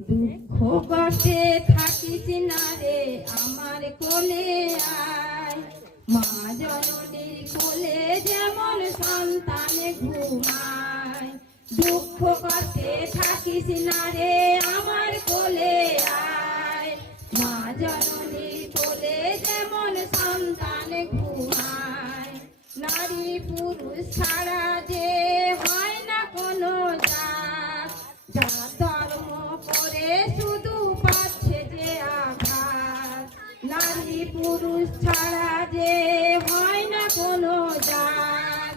দুঃখ কষ্টে থাকিস না রে আমার কোলে আয়। মা জননীর কোলে যেমন সন্তানে ঘুমায়। দুঃখ কষ্টে থাকিস না রে আমার কোলে আয়। মা জননীর কোলে যেমন সন্তানে ঘুমায়। নারী পুরুষ ছাড়া পুরুষ ছাড়া যে হয় না কোনো জাত।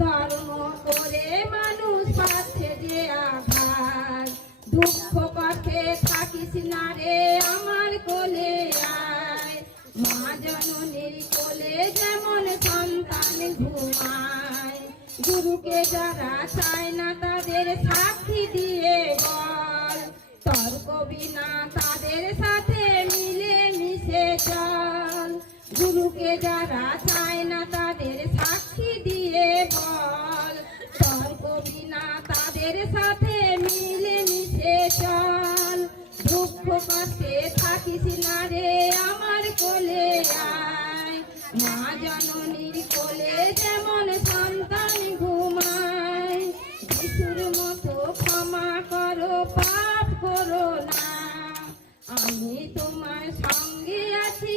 ধর্ম করে মানুষ পাচ্ছে যে আঘাত। দুঃখ কষ্টে থাকিস না রে আমার কোলে আয়। মা জননীর কোলে যেমন সন্তান ঘুমায়, গুরুকে যারা চায় না তাদের সাক্ষী দিয়ে বল। তর্ক বিনা গুরুকে যারা চায় না তাদের সাক্ষী দিয়ে বল। তর্ক বিনা তাদের সাথে মিলে মিশে চল। দুঃখ কষ্টে থাকিস না রে আমার কোলে আয়। মা জননীর কোলে যেমন সন্তান ঘুমায়, যিশুর মতো ক্ষমা করো, পাপ করো না। আমি তোমার সঙ্গে আছি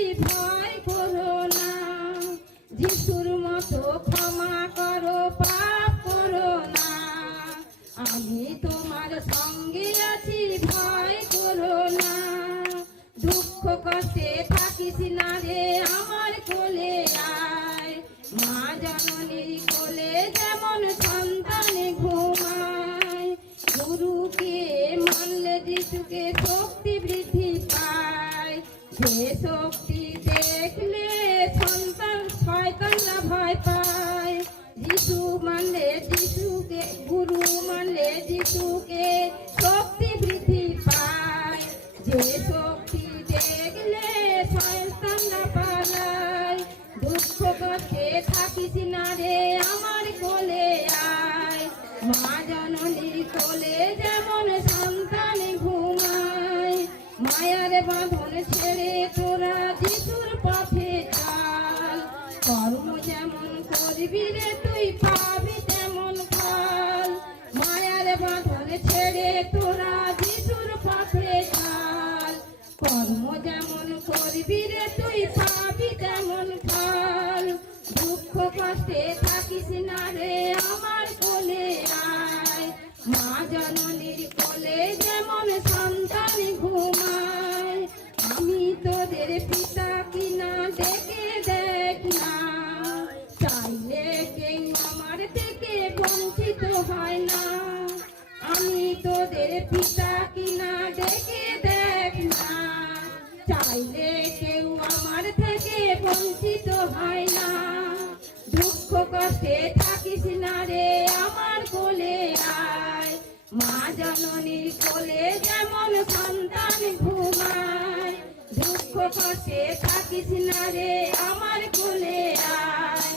আমি তোমার সঙ্গে আছি, ভয় করো না। দুঃখ কষ্টে থাকিস না রে আমার কোলে আয়। মা জননীর কোলে যেমন সন্তান ঘুমায়, গুরুকে মানলে যিশুকে শক্তি বৃদ্ধি পায়। যে শক্তি দেখলে সন্তান শয়তানরা ভয় পায়, যিশু মানলে যিশুকে গুরু মানলে যিশুকে শক্তি বৃদ্ধি পায়, যে শক্তি দেখলে থাকিস না আমার কোলে আয়। মা জননীর কোলে যেমন সন্তান ঘুমায়, মায়ার বাঁধন ছেড়ে তোরা যিশুর তোদের পিতা কিনা ডেকে দেখ না। চাইলে কেউ আমার থেকে বঞ্চিত হয় না। দুঃখ কষ্টে থাকিস না রে আমার কোলে আয়। মা জননীর কোলে যেমন সন্তান ঘুমায়। দুঃখ কষ্টে থাকিস না রে আমার কোলে আয়।